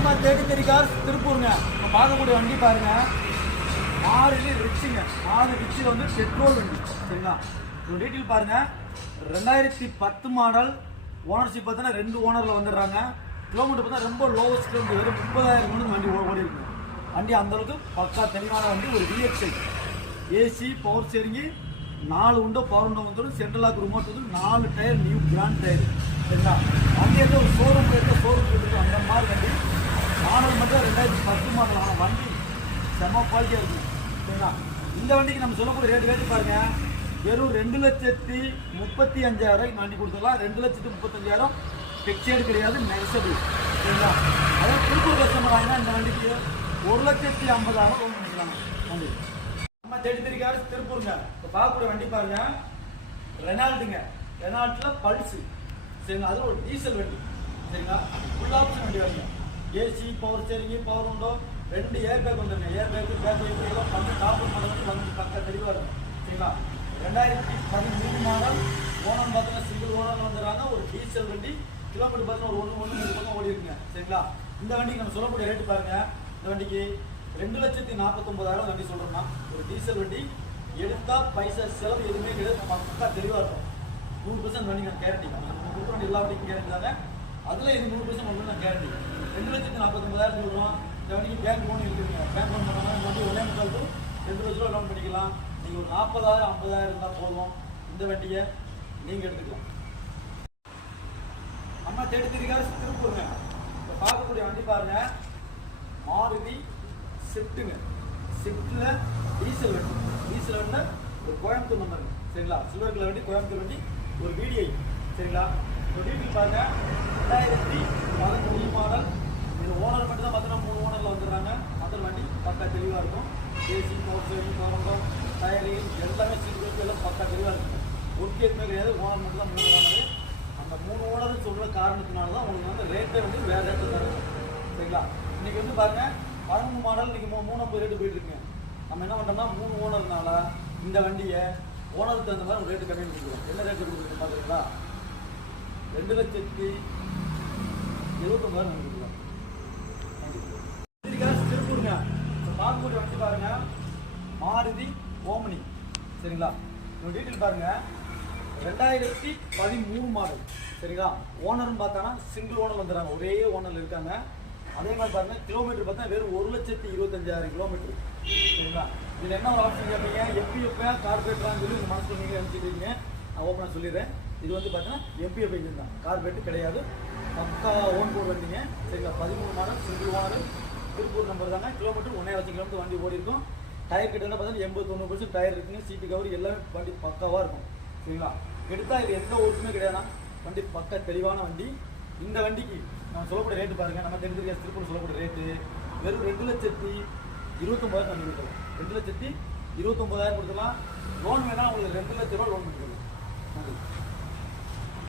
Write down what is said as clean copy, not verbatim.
நம்ம தேடி கார்ஸ் திருப்பூருங்க. இப்போ பார்க்கக்கூடிய வண்டி பாருங்க, மாருதி ரிச்சுங்க. மாருதி ரிச்சில் வந்து பெட்ரோல் வண்டி. சரிங்களா, இது டீட்டெயில் பாருங்க. 2010 மாடல். ஓனர்ஷிப் பார்த்தீங்கன்னா 2 ஓனரில் வந்துடுறாங்க. கிலோமீட்டர் பார்த்தா ரொம்ப லோவஸ்ட் வந்து வெறும் 30,000 வண்டி ஓடி இருக்கு. வண்டி அந்தளவுக்கு பக்கா தெளிவான வண்டி. ஒரு VXI ஏசி பவர் ஸ்டேரிங்கு, 4 உண்டோ பவர் உண்டோ வந்துடும். சென்ட்ரல் லாக் ரிமோட் வந்து 4 டயர் நியூ பிராண்ட் டயர். சரிங்களா, வண்டி வந்து ஒரு ஷோரூம் கொடுத்துருக்கு. அந்த மாதிரி வண்டி மாடல் மட்டும் 2010 மாடல். ஆனால் வண்டி செம்ம குவாலிட்டியாக இருக்கும். சரிங்களா, இந்த வண்டிக்கு நம்ம சொல்லக்கூடிய ரேட்டு பாருங்க, வெறும் 2,35,000 வண்டி கொடுத்துடலாம். 2,35,000 பிக்சேடு கிடையாது, நெகசபிள். சரிங்களா, அதாவது திருப்பூர் கஸ்டமர் ஆகினா இந்த வண்டிக்கு 1,50,000 லோன் பண்ணிக்கலாம். வண்டி நம்ம தேடி கார்ஸ் திருப்பூருங்க. இப்போ பார்க்கக்கூடிய வண்டி பாருங்க, ரெனால்ட்டுங்க. ரெனால்ட்டில் பல்ஸு. சரிங்களா, அது ஒரு டீசல் வண்டி. சரிங்களா, ஃபுல் ஆப்ஷன் வண்டி வருங்க. ஏசி பவர் ஸ்டேரிங்கு, பவர் உண்டோ, 2 ஏர் பேக் வந்துருங்க. ஏர் பேக்கு பேக் எல்லாம் பண்ணி டாப் மாடல் வந்து பக்கம் தெளிவாக இருக்கும். சரிங்களா, 2013 மாடல். ஓனர் பார்த்தீங்கன்னா சிங்கிள் ஓனர் வந்துடுறாங்க. ஒரு டீசல் வண்டி. கிலோமீட்டர் பார்த்தீங்கன்னா ஒரு 1 பக்கம் ஓடி இருக்குங்க. சரிங்களா, இந்த வண்டிக்கு நம்ம சொல்லக்கூடிய ரேட்டு பாருங்க, இந்த வண்டிக்கு 2,49,000 வண்டி சொல்றோம்னா, ஒரு டீசல் வண்டி எடுத்தா பைசா செலவு எதுவுமே கிடையாது. பக்கா தெளிவாக இருக்கும். 100% வண்டி நான் கேரண்டி. நம்ம வண்டி எல்லா வண்டிக்கும் கேரண்டி தாங்க. அதில் இது 100% ஒன்று நான் கேரண்டி. 2,49,000 சொல்கிறோம். இந்த வண்டிக்கு பேங்க் லோன் இருக்குதுங்க. பேங்க் லோன் பண்ணோம்னா இந்த வண்டி 1,5 to 2 லட்ச ரூபா லோன் பண்ணிக்கலாம். நீங்கள் ஒரு 40,000 50,000 இருந்தால் போதும், இந்த வண்டியை நீங்கள் எடுத்துக்கலாம். நம்ம தேடி கார்ஸ் திருப்பூருங்க. இப்போ பார்க்கக்கூடிய வண்டி பாருங்க, மாருதி ஸ்விஃப்ட்டுங்க. ஸ்விஃப்ட்டில் டீசல் வண்டி. டீசல் வண்டியில் ஒரு கோயம்புத்தூர் நம்பருங்க. சரிங்களா, சில்வர் கலர் வண்டி, கோயம்புத்தூர் வண்டி, ஒரு VDI. சரிங்களா, ஒரு டீட்டெயில் பாருங்க, 2013 மாடல். இது ஓனர் மட்டும் தான் பார்த்தீங்கன்னா 3 ஓனரில் வந்துடுறாங்க. மற்ற வண்டி பக்கா தெளிவாக இருக்கும். ஏசி பவர் ஸ்டேரிங் பவரம் டயரு எல்லாமே சீட் எல்லாம் பக்கா தெளிவாக இருக்கும். ஒர்க் எதுவுமே கிடையாது. ஓனர் மட்டும் தான் 3 ஓனர். அந்த 3 ஓனர் சொல்கிற காரணத்தினால தான் உங்களுக்கு வந்து ரேட்டே வந்து வேறு ரேட்டு தரும். சரிங்களா, இன்றைக்கி வந்து பாருங்கள் 13 மாடல் இன்றைக்கி 350 ரேட்டு போயிட்டுருக்குங்க. நம்ம என்ன பண்ணுறோம்னா 3 ஓனர்னால இந்த வண்டியை ஓனருக்கு தகுந்த மாதிரி ஒரு ரேட்டு கம்மி கொடுக்குறோம். என்ன ரேட்டு கொடுக்குறோம் பார்க்குறீங்களா, 2,79,000 கொடுக்கலாம். திருப்பூருங்க. பார்க்கக்கூடிய வண்டி பாருங்க, மாருதி ஓமினி. சரிங்களா, இந்த டீட்டெயில் பாருங்க, 2013 மாடல். சரிங்களா, ஓனர்னு பார்த்தானா சிங்கிள் ஓனர் வந்துடுறாங்க. ஒரே ஓனர் இருக்காங்க. அதே மாதிரி பாருங்க, கிலோமீட்டர் பார்த்தா வெறும் 1,25,000 கிலோமீட்டர். சரிங்களா, இதில் என்ன ஒரு ஆப்ஷன் கேட்பீங்க, MPF கார்பரேட்டரான்னு சொல்லி உங்கள் மனசில் நீங்கள் நினச்சிக்கிறீங்க. நான் ஓப்பனாக சொல்லிடுறேன். இது வந்து பார்த்தீங்கன்னா MPF இன்ஜின் தான், கார்பரேட்டு கிடையாது. பக்கா ஓன் போர்டு வண்டிங்க. சரிங்களா, 13 model single owner, Tiruppur number தாங்க. கிலோமீட்டர் 1,50,000 கிலோமீட்டர் வண்டி ஓடி இருக்கும். டயர் கிட்ட பார்த்தீங்கன்னா 80-90% டயர் இருக்குங்க. சீட்டு கவர் எல்லாமே வண்டி பக்காவாக இருக்கும். சரிங்களா, எடுத்தால் இது எந்த ஒர்க்குமே கிடையாதுன்னா வண்டி பக்கா தெளிவான வண்டி. இந்த வண்டிக்கு நம்ம சொல்லக்கூடிய ரேட்டு பாருங்கள், நம்ம தெரிஞ்சிருக்க திருப்பூர் சொல்லக்கூடிய ரேட்டு வெறும் 2,29,000 வண்டி கொடுக்கலாம். 2,29,000 கொடுக்கலாம். லோன் வேணால் உங்களுக்கு 2 லட்ச ரூபா லோன் பண்ணிக்கலாம். நன்றி.